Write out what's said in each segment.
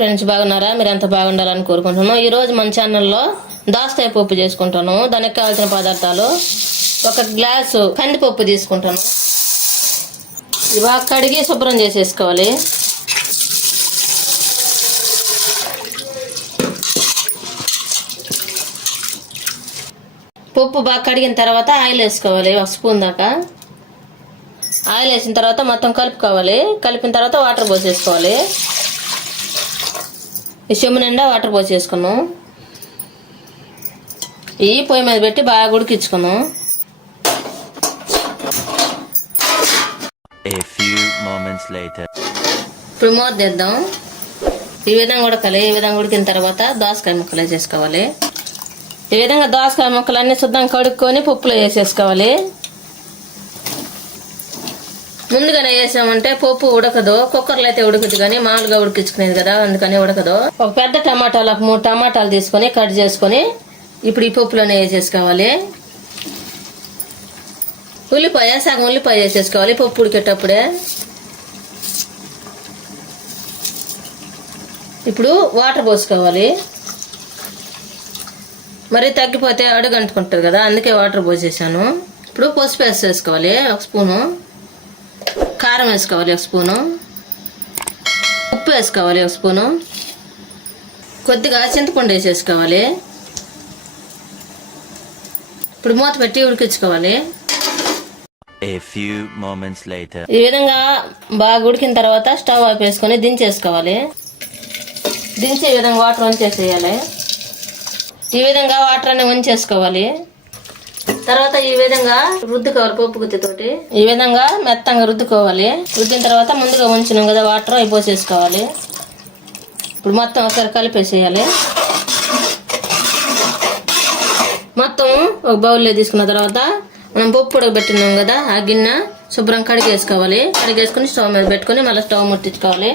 Friends, బాగున్నారా? మీరు ఎంత బాగుండాలని కోరుకుంటున్నాను. ఈ రోజు మన ఛానల్లో దోసకాయ పప్పు చేసుకుంటాను. దానికి కావాల్సిన పదార్థాలు: ఒక గ్లాసు కందిపప్పు తీసుకుంటాను. ఇది బాగా కడిగి శుభ్రం చేసేసుకోవాలి. పప్పు బాగా కడిగిన తర్వాత ఆయిల్ వేసుకోవాలి. ఒక స్పూన్ దాకా ఆయిల్ వేసిన తర్వాత మొత్తం కలుపుకోవాలి. కలిపిన తర్వాత వాటర్ పోసేసుకోవాలి. ఈ చెమ్ము నిండా వాటర్ పోసేసుకున్నాం. ఈ పొయ్యి మీద పెట్టి బాగా ఉడికించుకున్నాం. ఇప్పుడు మూత తీద్దాం. ఈ విధంగా ఉడకాలి. ఈ విధంగా ఉడికిన తర్వాత దోసకాయ ముక్కలు వేసేసుకోవాలి. ఈ విధంగా దోసకాయ ముక్కలన్నీ శుద్ధంగా కడుక్కొని పప్పులో వేసేసుకోవాలి. ముందుగానే వేసామంటే పప్పు ఉడకదు. కుక్కర్లో అయితే ఉడుకుద్ది, కానీ మామూలుగా ఉడికించుకునేది కదా, అందుకని ఉడకదు. ఒక పెద్ద టమాటాలు, ఒక 3 టమాటాలు తీసుకొని కట్ చేసుకొని ఇప్పుడు ఈ పప్పులోనే వేసేసుకోవాలి. ఉల్లిపాయ, సగం ఉల్లిపాయ వేసేసుకోవాలి పప్పు ఉడికేటప్పుడే. ఇప్పుడు వాటర్ పోసుకోవాలి. మరి తగ్గిపోతే అడుగు అంటుకుంటారు కదా, అందుకే వాటర్ పోసేసాను. ఇప్పుడు పసుపు వేసేసుకోవాలి 1 స్పూను, కారం వేసుకోవాలి 1 స్పూను, ఉప్పు వేసుకోవాలి 1 స్పూను, కొద్దిగా చింతపండు వేసేసుకోవాలి. ఇప్పుడు మూత పెట్టి ఉడికించుకోవాలి. ఈ విధంగా బాగా ఉడికిన తర్వాత స్టవ్ ఆపేసుకొని దించేసుకోవాలి. దించే విధంగా వాటర్ వంచేసేయాలి. ఈ విధంగా వాటర్ అన్ని వంచేసుకోవాలి. తర్వాత ఈ విధంగా రుద్దుకోవాలి. పప్పు గుత్తితోటి ఈ విధంగా మెత్తంగా రుద్దుకోవాలి. రుద్దిన తర్వాత ముందుగా ఉంచినాం కదా వాటర్, అవి పోసేసుకోవాలి. ఇప్పుడు మొత్తం ఒకసారి కలిపేసేయాలి. మొత్తం ఒక బౌల్లో తీసుకున్న తర్వాత మనం పప్పు ఉడకబెట్టినాం కదా, ఆ గిన్నె శుభ్రం కడిగేసుకోవాలి. కడిగేసుకుని స్టవ్ మీద పెట్టుకుని మళ్ళీ స్టవ్ ముట్టించుకోవాలి.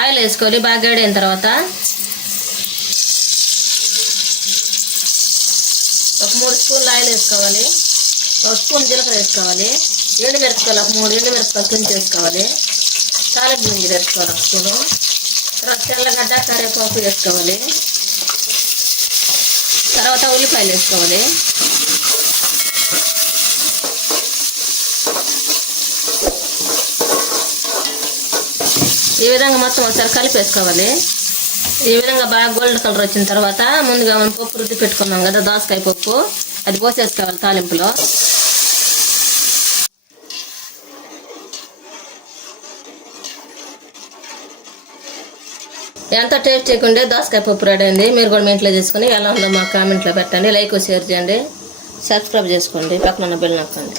ఆయిల్ వేసుకోవాలి. బాగా వేడైన తర్వాత ఒక 3 స్పూన్లు ఆయిల్ వేసుకోవాలి. 1 స్పూన్ జీలకర్ర వేసుకోవాలి. ఎండుమిరపకాయలు ఒక 3 ఎండుమిరపకాయలు తుంచి వేసుకోవాలి. తాలింపు గింజలు వేసుకోవాలి 1 స్పూను. తర్వాత తెల్లగడ్డ, కరివేపాకు వేసుకోవాలి. తర్వాత ఉల్లిపాయలు వేసుకోవాలి. ఈ విధంగా మొత్తం ఒకసారి కలిపేసుకోవాలి. ఈ విధంగా బాగా గోల్డ్ కలర్ వచ్చిన తర్వాత ముందుగా మనం పప్పు రుద్ది పెట్టుకున్నాం కదా దోసకాయ పప్పు, అది పోసేసుకోవాలి తాలింపులో. ఎంతో టేస్ట్ చేయకుండా దోసకాయ పప్పు రెడీ అయింది. మీరు కూడా మీ ఇంట్లో చేసుకుని ఎలా ఉందో మాకు కామెంట్లో పెట్టండి. లైక్, షేర్ చేయండి, సబ్స్క్రైబ్ చేసుకోండి, పక్కన ఉన్న బెల్ నొక్కండి.